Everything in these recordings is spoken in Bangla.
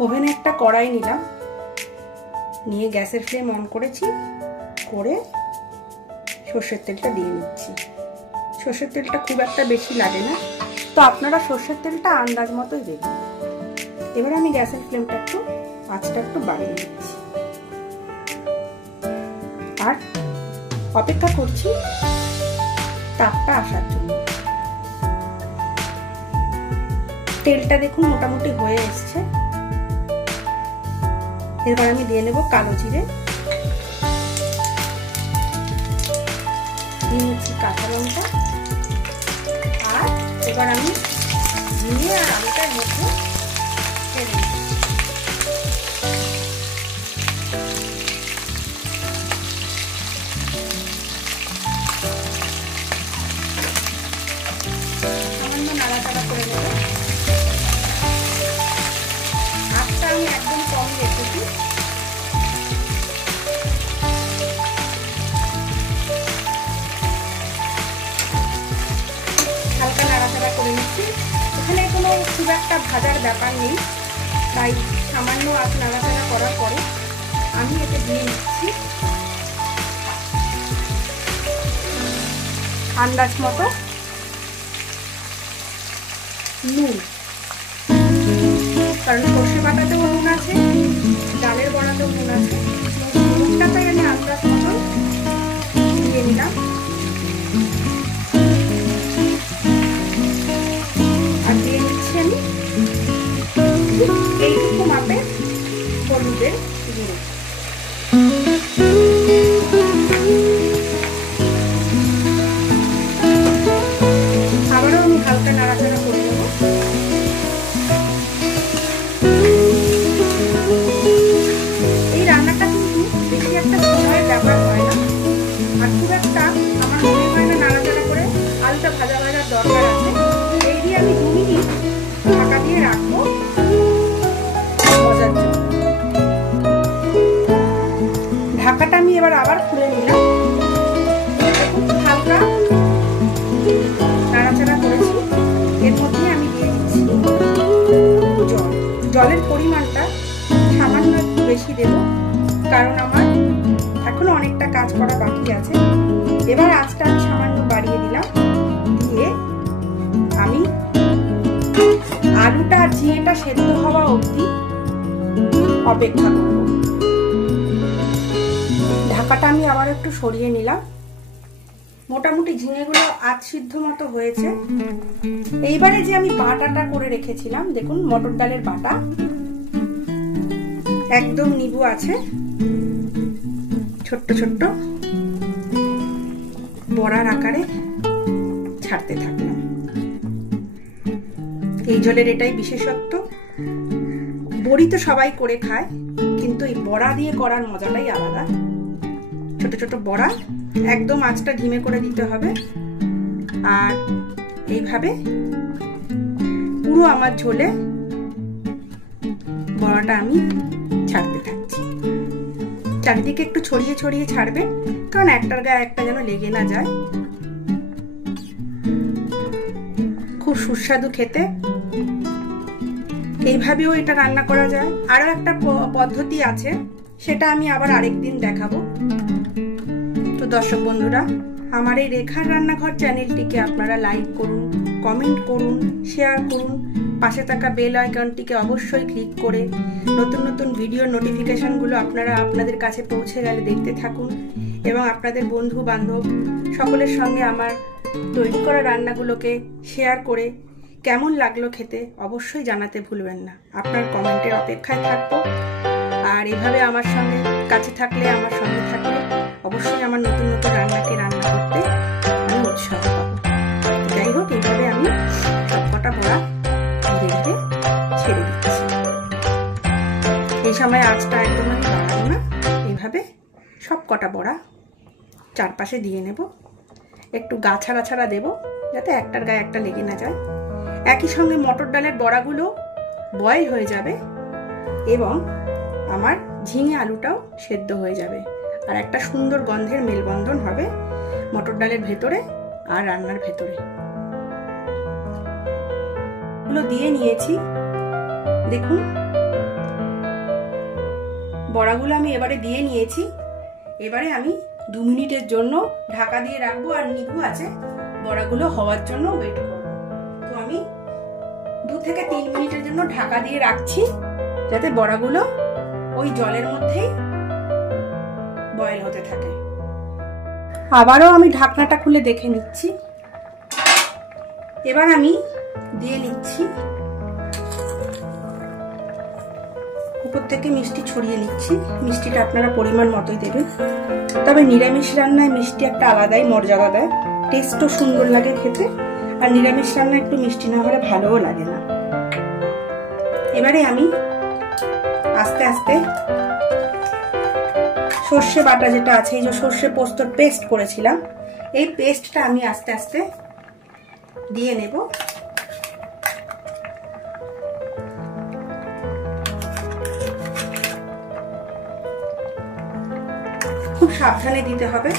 ওভেনে একটা কড়াই নিলাম, নিয়ে গ্যাসের ফ্লেম অন করেছি, করে সর্ষের তেলটা দিয়ে নিচ্ছি। সর্ষের তেলটা খুব একটা বেশি লাগে না, তো আপনারা সর্ষের তেলটা আন্দাজ মতোই দেবেন। এবার আমি গ্যাসের ফ্লেমটা আঁচটা একটু বাড়িয়ে নিচ্ছি আর অপেক্ষা করছি তাপটা আসার জন্য। তেলটা দেখুন মোটামুটি হয়ে এসছে। এরপর আমি দিয়ে নেব কালো জিরে, দিয়ে নিচ্ছি কাঁচা লঙ্কা, আর এবার আমি ঝিঙে আর আলুটার মধ্যে ছেড়ে দিচ্ছি। সামান্য নাড়াচাড়া করে নেব। আঁচটা আমি একদম কম রেখেছি। হালকা নাড়াচাড়া করে নিচ্ছি। এখানে কোনো খুব একটা ভাজার ব্যাপার নেই, তাই সামান্য আঁচ নাড়াচাড়া করার পরে আমি এতে দিয়ে নিচ্ছি আন্দাজ মতো নুন, কারণ সর্ষে বাটাতেও নুন আছে, ডালের বড়াতেও নুন আছে। নুনটা তাই আমি আন্দাজ মতো দিয়ে নিলাম। আর দিয়ে নিচ্ছি আমি এইটুকু মাপে হলুদের গুঁড়ো। আবারও আমি হালকা নাড়াচাড়া করে নেব। এই রান্নাটা কিন্তু বেশি একটা সময়ের ব্যাপার হয় না, আর খুব একটা আমার মনে হয় না নাড়াচাড়া করে আলুটা ভাজা ভাজার দরকার আছে। এই দিয়ে আমি 2 মিনিট ঢাকা দিয়ে রাখবো মজার জন্য। ঢাকাটা আমি এবার আবার খুলে নিলাম। হালকা নাড়াচাড়া করেছি। এর মধ্যে আমি দিয়ে দিচ্ছি জল। জলের পরিমাণটা সামান্য একটু বেশি দেব, কারণ আমার এখনো অনেকটা কাজ করা বাকি আছে। এবার আঁচটা আমি সামান্য বাড়িয়ে দিলাম, দিয়ে আমি আলুটা আর ঝিঙেটা সেদ্ধ হওয়া অবধি অপেক্ষা করব। ঢাকাটা আমি আবার একটু সরিয়ে নিলাম। মোটামুটি ঝিঙেগুলো আধ সিদ্ধ মতো হয়েছে। এইবারে যে আমি বাটাটা করে রেখেছিলাম, দেখুন মটর ডালের বাটা, একদম নিবু আছে, ছোট্ট ছোট্ট বড়ার আকারে ছাড়তে থাকলাম। এই ঝোলের এটাই বিশেষত্ব। বড়ি তো সবাই করে খায়, কিন্তু এই বড়া দিয়ে করার মজাটাই আলাদা। ছোট ছোট বড়া, একদম আঁচটা ধিমে করে দিতে হবে। আর এইভাবে পুরো আমার ঝোলে বড়াটা আমি ছাড়তে থাকছি। চারিদিকে একটু ছড়িয়ে ছড়িয়ে ছাড়বে, কারণ একটার গায়ে একটা যেন লেগে না যায়। খুব সুস্বাদু খেতে। এইভাবেও এটা রান্না করা যায়। আরো একটা পদ্ধতি আছে, সেটা আমি আবার আরেকদিন দেখাবো। তো দর্শক বন্ধুরা, আমার এই রেখার রান্নাঘর চ্যানেলটিকে আপনারা লাইক করুন, কমেন্ট করুন, শেয়ার করুন। পাশে থাকা বেল আইকনটিকে অবশ্যই ক্লিক করে নতুন নতুন ভিডিও নোটিফিকেশনগুলো আপনারা আপনাদের কাছে পৌঁছে গেলে দেখতে থাকুন, এবং আপনাদের বন্ধু বান্ধব সকলের সঙ্গে আমার তৈরি করা রান্নাগুলোকে শেয়ার করে কেমন লাগলো খেতে অবশ্যই জানাতে ভুলবেন না। আপনার কমেন্টের অপেক্ষায় থাকবো। আর এভাবে আমার সঙ্গে কাছে থাকলে, আমার সঙ্গে থাকলে অবশ্যই আমার নতুন নতুন রান্নাকে রান্না করতে আমি উৎসাহ পাবো। যাই হোক, এইভাবে আমি সবকটা বড়া ধীরে ধীরে ছেড়ে দিচ্ছি। এই সময় আঁচটা একদম আমি বাড়াবো না, এইভাবে সবকটা বড়া চারপাশে দিয়ে নেব। একটু গা ছাড়া ছাড়া দেবো, যাতে একটার গায়ে একটা লেগে না যায়। একই সঙ্গে মটর ডালের বড়াগুলো বয়েল হয়ে যাবে, এবং আমার ঝিঙে আলুটাও সেদ্ধ হয়ে যাবে, আর একটা সুন্দর গন্ধের মেলবন্ধন হবে মটর ডালের ভেতরে আর রান্নার ভেতরে। এগুলো দিয়ে নিয়েছি, দেখুন বড়াগুলো আমি এবারে দিয়ে নিয়েছি। এবারে আমি 2 মিনিটের জন্য ঢাকা দিয়ে রাখবো, আর নিভু আছে বড়াগুলো হওয়ার জন্য ওয়েট করব। তো আমি 2 থেকে 3 মিনিটের জন্য ঢাকা দিয়ে রাখছি, যাতে বড়াগুলো ওই জলের মধ্যেই বয়েল হতে থাকে। আবারও আমি ঢাকনাটা খুলে দেখে নিচ্ছি। এবার আমি দিয়ে নিচ্ছি, উপর থেকে মিষ্টি ছড়িয়ে নিচ্ছি। মিষ্টিটা আপনারা পরিমাণ মতোই দেবেন, তবে নিরামিষ রান্নায় মিষ্টি একটা আলাদাই মর্যাদা দেয়, টেস্টও সুন্দর লাগে খেতে। আর নিরামিষ রান্না একটু মিষ্টি না হলে ভালোও লাগে না। এবারে আমি আস্তে আস্তে সর্ষে বাটা যেটা আছে, এই যে সর্ষে পোস্তর পেস্ট করেছিলাম, এই পেস্টটা আমি আস্তে আস্তে দিয়ে নেব। খুব সাবধানে দিতে হবে,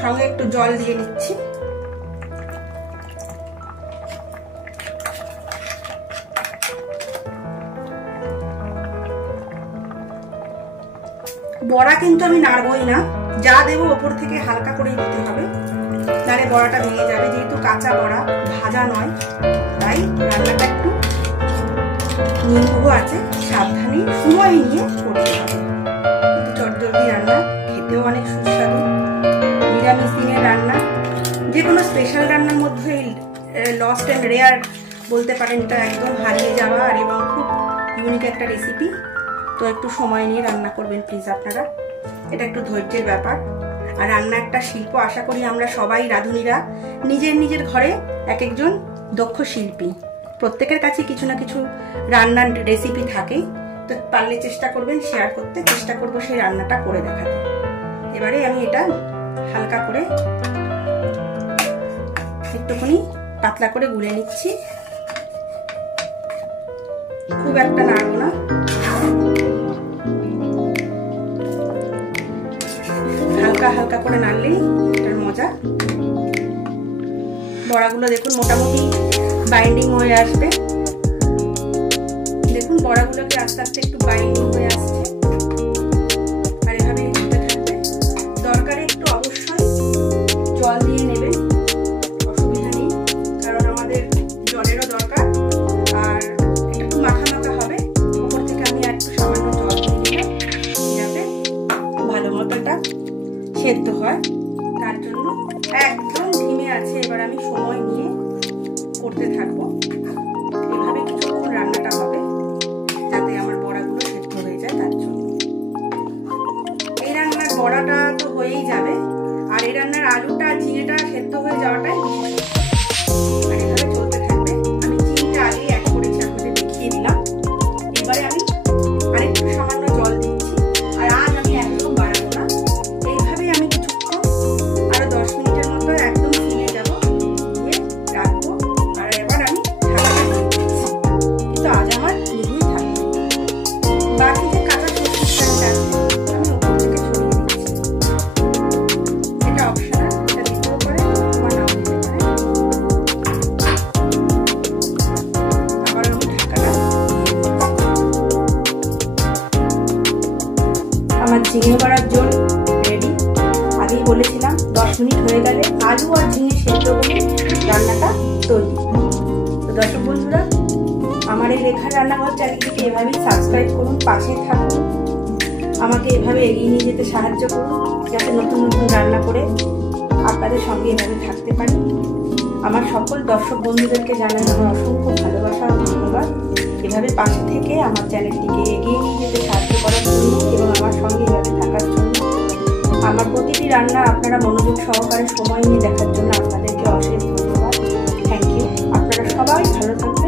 সঙ্গে একটু জল দিয়ে নিচ্ছি। বড়া কিন্তু আমি নাড়বই না, যা দেবো ওপর থেকে হালকা করে দিতে হবে, তাহলে বড়াটা ভেঙে যাবে। যেহেতু কাঁচা বড়া, ভাজা নয়, তাই রান্নাটা একটু নিম্বু আছে, সাবধানে সময় নিয়ে করতে হবে। কিন্তু চটজলদি রান্না, খেতেও অনেক সুস্বাদু। নিরামিষ দিনের রান্না, যে কোনো স্পেশাল রান্নার মধ্যে লস্ট অ্যান্ড রেয়ার বলতে পারেন, এটা একদম হারিয়ে যাওয়া আর এবং খুব ইউনিক একটা রেসিপি। তো একটু সময় নিয়ে রান্না করবেন প্লিজ আপনারা, এটা একটু ধৈর্যের ব্যাপার। আর রান্না একটা শিল্প, আশা করি আমরা সবাই রাঁধুনিরা নিজের নিজের ঘরে এক একজন দক্ষ শিল্পী, প্রত্যেকের কাছে কিছু না কিছু রান্নার রেসিপি থাকেই। তো পারলে চেষ্টা করবেন শেয়ার করতে, চেষ্টা করবো সেই রান্নাটা করে দেখাতে। এবারে আমি এটা হালকা করে একটুখানি পাতলা করে গুলে নিচ্ছি, খুব একটা নাড়বো না। হালকা হালকা করে নাড়লেই এটার মজা। বড়াগুলো দেখুন মোটামুটি বাইন্ডিং হয়ে আসবে, দেখুন বড়াগুলোকে আস্তে আস্তে একটু বাইন্ডিং হয়ে আসছে। আর এভাবে দিতে থাকবে, দরকারে একটু অবশ্যই জল দিয়ে নেবেন, অসুবিধা নেই, কারণ আমাদের জলেরও দরকার। আর এটা একটু মাখা মাখা হবে, উপর থেকে আমি একটু সামান্য জল দিয়ে দিলাম, যাতে ভালো মতো এটা সেদ্ধ হয়। তার জন্য একদম ধিমে আছে এবার আমি সময় নিয়ে করতে থাকবো। এভাবে কিছুক্ষণ রান্নাটা হবে, যাতে আমার বড়াগুলো সেদ্ধ হয়ে যায়। তার জন্য এই রান্নার বড়াটা তো হয়েই যাবে, আর এই রান্নার আলুটা ঝিঙেটা সেদ্ধ হয়ে যাওয়াটাই বিশেষ। আর এভাবে চলতে থাকবে। আমি চিনিটা আগেই অ্যাড করেছি, আপনাদের দেখিয়ে দিলাম। এবারে আমি আরেকটু সামান্য জল দিচ্ছি, আর আজ আমি একদম বাড়াবো না। এইভাবেই আমি কিছুক্ষণ আরো 10 মিনিটের মতো একদম ফুলে যাবো, দিয়ে রাখবো। আর এবার আমি ঢাকাটা দিয়ে দিচ্ছি, কিন্তু আজ আমার নিভুই থাকবে। বাকি যে কাঁচা সবজিটা আছে আমি উপর থেকে ছড়িয়ে দিচ্ছি, এটা অপশনাল, এটা দিতেও পারে বা নাও দিতে পারে। আবার আমি ঢাকাটা, আমার ঝিঙে বড়ার ঝোল রেডি। আগেই বলেছিলাম 10 মিনিট হয়ে গেলে আলু আর ঝিঙে সেদ্ধ করে রান্নাটা তৈরি। তো দর্শক বন্ধুরা, আমার এই রেখার রান্নাঘর চ্যানেলটিকে এভাবেই সাবস্ক্রাইব করুন, পাশে থাকুন, আমাকে এভাবে এগিয়ে নিয়ে যেতে সাহায্য করুন, যাতে নতুন নতুন রান্না করে আপনাদের সঙ্গে এভাবে থাকতে পারি। আমার সকল দর্শক বন্ধুদেরকে জানাই আমার অসংখ্য ভালোবাসা ও ধন্যবাদ, এভাবে পাশে থেকে আমার চ্যানেলটিকে এগিয়ে নিয়ে যেতে সাহায্য করার জন্য এবং আমার সঙ্গে এভাবে থাকার জন্য। আমার প্রতিটি রান্না আপনারা মনোযোগ সহকারে সময় নিয়ে দেখার জন্য আপনাদেরকে অশেষ ধন্যবাদ। Thank you. আপনারা সবাই ভালো থাকুন।